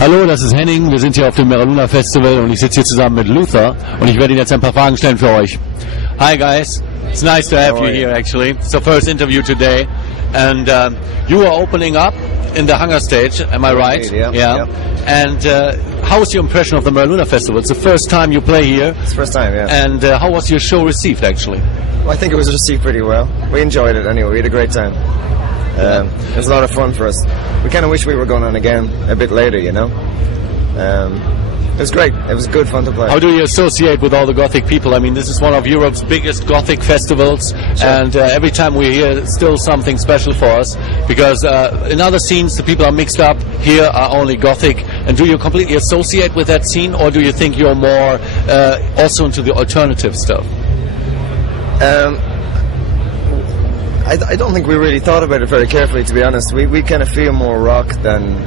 Hallo, das ist Henning. Wir sind hier auf dem Mera Festival und ich sitze hier zusammen mit Lluther und ich werde Ihnen jetzt ein paar Fragen stellen für euch. Hi guys, it's nice to have you here actually. It's the first interview today and you are opening up in the Hunger stage, am I right? Indeed, yeah. And how's your impression of the Mera Festival? It's the first time you play here. It's the first time, yeah. And how was your show received actually? Well, I think it was received pretty well. We enjoyed it anyway, we had a great time. It was a lot of fun for us. We kind of wish we were going on again a bit later, you know. It was great. It was good fun to play. How do you associate with all the Gothic people? I mean, this is one of Europe's biggest Gothic festivals, sure. And every time we're here, it's still something special for us, because in other scenes, the people are mixed up. Here are only Gothic. And do you completely associate with that scene, or do you think you're more also into the alternative stuff? I don't think we really thought about it very carefully, to be honest. We kind of feel more rock than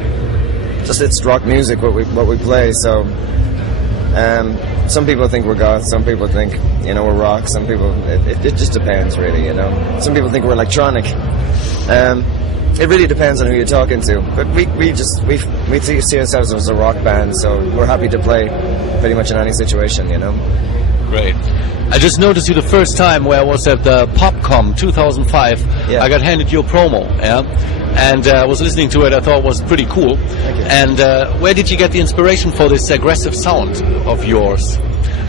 just it's rock music what we play. So some people think we're goth, some people think we're rock, some people it just depends really, you know. Some people think we're electronic. It really depends on who you're talking to. But we see ourselves as a rock band, so we're happy to play pretty much in any situation, you know. Great. I just noticed you the first time where I was at the PopCom 2005. Yeah. I got handed your promo, and I was listening to it. I thought it was pretty cool. Thank you. And where did you get the inspiration for this aggressive sound of yours?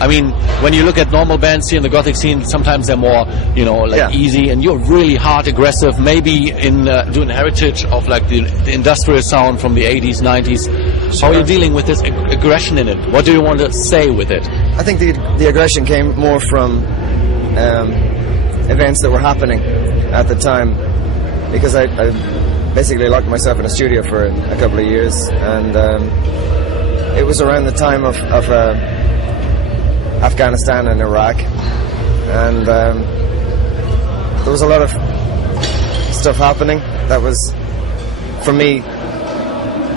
I mean, when you look at normal bands here in the Gothic scene, sometimes they're more, easy, and you're really hard, aggressive, maybe in doing heritage of like the industrial sound from the 80s, 90s. Sure. How are you dealing with this aggression in it? What do you want to say with it? I think the aggression came more from events that were happening at the time, because I basically locked myself in a studio for a couple of years, and it was around the time of Afghanistan and Iraq, and there was a lot of stuff happening that was, for me,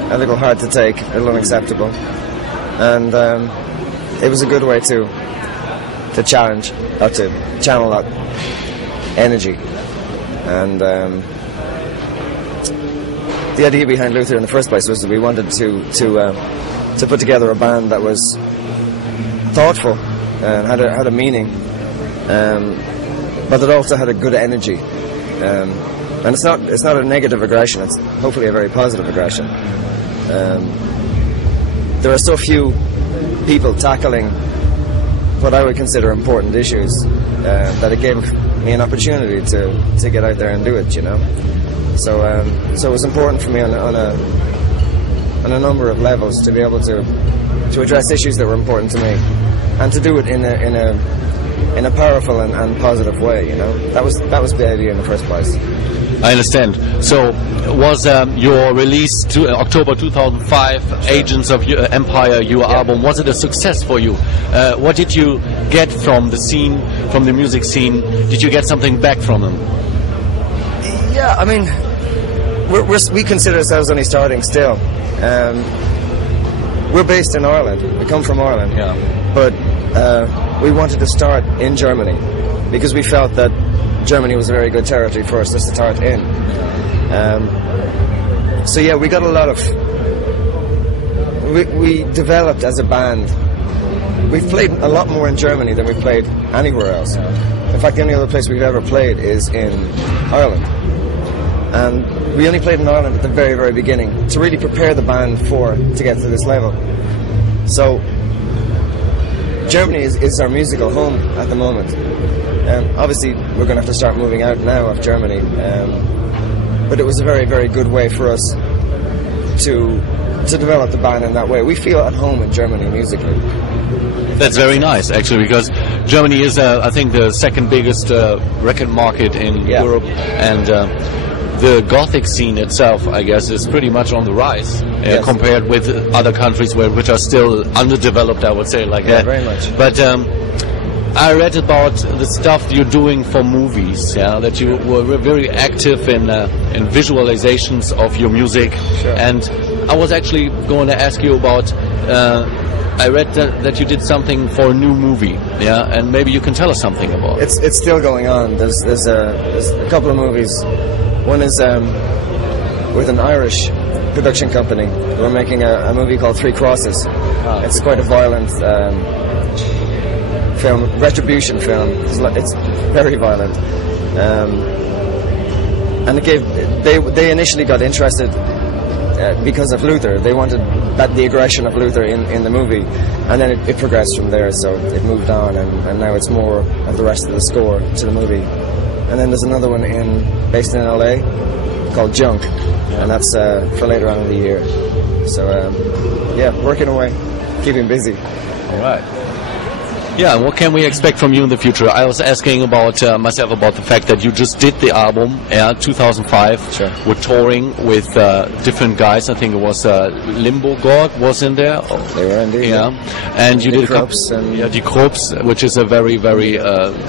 a little hard to take, a little unacceptable, and it was a good way to challenge, or to channel that energy. And the idea behind Lluther in the first place was that we wanted to put together a band that was thoughtful and had a meaning, but that also had a good energy. And it's not a negative aggression. It's hopefully a very positive aggression. There are so few people tackling what I would consider important issues that it gave me an opportunity to get out there and do it, you know. So it was important for me on a number of levels to be able to address issues that were important to me, and to do it in a powerful and positive way, you know. That was the idea in the first place. I understand. So, was your release to October 2005, Agents of Empire, your album, was it a success for you? What did you get from the scene, from the music scene? Did you get something back from them? Yeah, I mean, we consider ourselves only starting still. We're based in Ireland. We come from Ireland. Yeah. But we wanted to start in Germany because we felt that Germany was a very good territory for us to start in. So yeah, we got a lot of... We developed as a band. We've played a lot more in Germany than we've played anywhere else. In fact, the only other place we've ever played is in Ireland. And we only played in Ireland at the very, very beginning to really prepare the band to get to this level. So Germany is our musical home at the moment. Obviously, we're going to have to start moving out now of Germany. But it was a very, very good way for us to develop the band in that way. We feel at home in Germany musically. That's very nice, actually, because Germany is, I think, the second biggest record market in Europe, and the Gothic scene itself, I guess, is pretty much on the rise compared with other countries which are still underdeveloped, I would say, like that. Very much. But I read about the stuff you're doing for movies, that you were very active in visualizations of your music. Sure. And I was actually going to ask you about... I read that you did something for a new movie, and maybe you can tell us something about it. It's still going on. There's a couple of movies. One is with an Irish production company. We're making a movie called Three Crosses. It's quite a violent film, retribution film. It's very violent. And they initially got interested because of Lluther. They wanted the aggression of Lluther in the movie, and then it progressed from there. So it moved on, and now it's more of the rest of the score to the movie. And then there's another one based in LA called Junk, and that's for later on in the year. So working away, keeping busy. All right. Yeah, what can we expect from you in the future? I was asking about myself about the fact that you just did the album, 2005. Sure. We're touring with different guys. I think it was Limbo God was in there. They were indeed. Yeah, and you did a couple. Die Krups, which is a very, very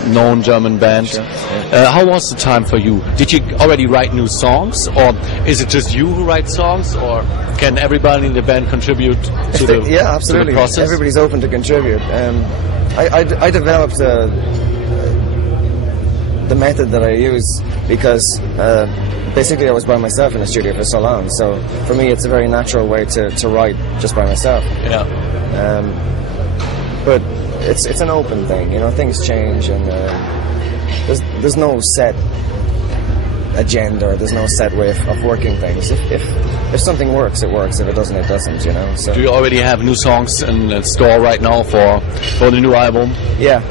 known German band. Sure. How was the time for you? Did you already write new songs, or is it just you who write songs, or can everybody in the band contribute to the process? Everybody's open to contribute. I developed the method that I use because basically I was by myself in the studio for so long. So for me, it's a very natural way to write just by myself. Yeah. But it's an open thing, you know. Things change, and there's no set agenda, or there's no set way of working things. If something works, it works. If it doesn't, it doesn't, you know. So. Do you already have new songs in store right now for the new album? Yeah.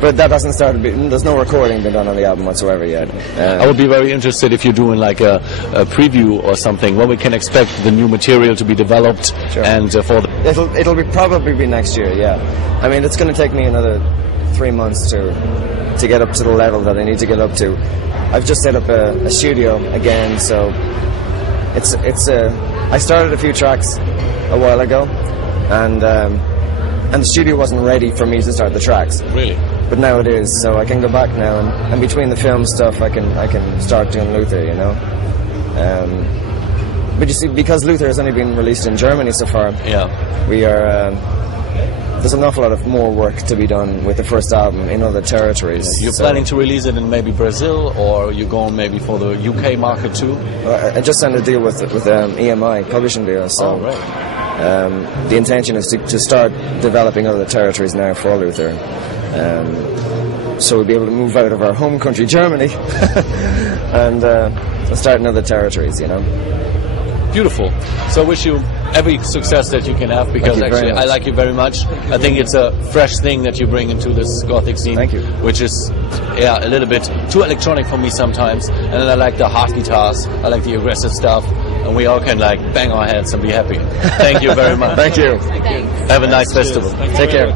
But that doesn't start. There's no recording been done on the album whatsoever yet. I would be very interested if you're doing like a preview or something, when we can expect the new material to be developed. Sure. And it'll probably be next year. Yeah. I mean, it's going to take me another 3 months to get up to the level that I need to get up to. I've just set up a studio again, so I started a few tracks a while ago, and the studio wasn't ready for me to start the tracks. Really? But now it is, so I can go back now, and between the film stuff, I can start doing Lluther, you know. But you see, because Lluther has only been released in Germany so far, we are. There's an awful lot of more work to be done with the first album in other territories. You're planning to release it in maybe Brazil, or you're going maybe for the UK market too? I just signed a deal with EMI, publishing deal. So the intention is to start developing other territories now for Lluther. So we'll be able to move out of our home country, Germany, and start in other territories, you know. Beautiful. So I wish you every success that you can have, because actually I like you very much. I think it's a fresh thing that you bring into this gothic scene. Thank you. Which is a little bit too electronic for me sometimes. And then I like the hard guitars, I like the aggressive stuff, and we all can like bang our heads and be happy. Thank you very much. Thank you. Have a nice festival. Take care.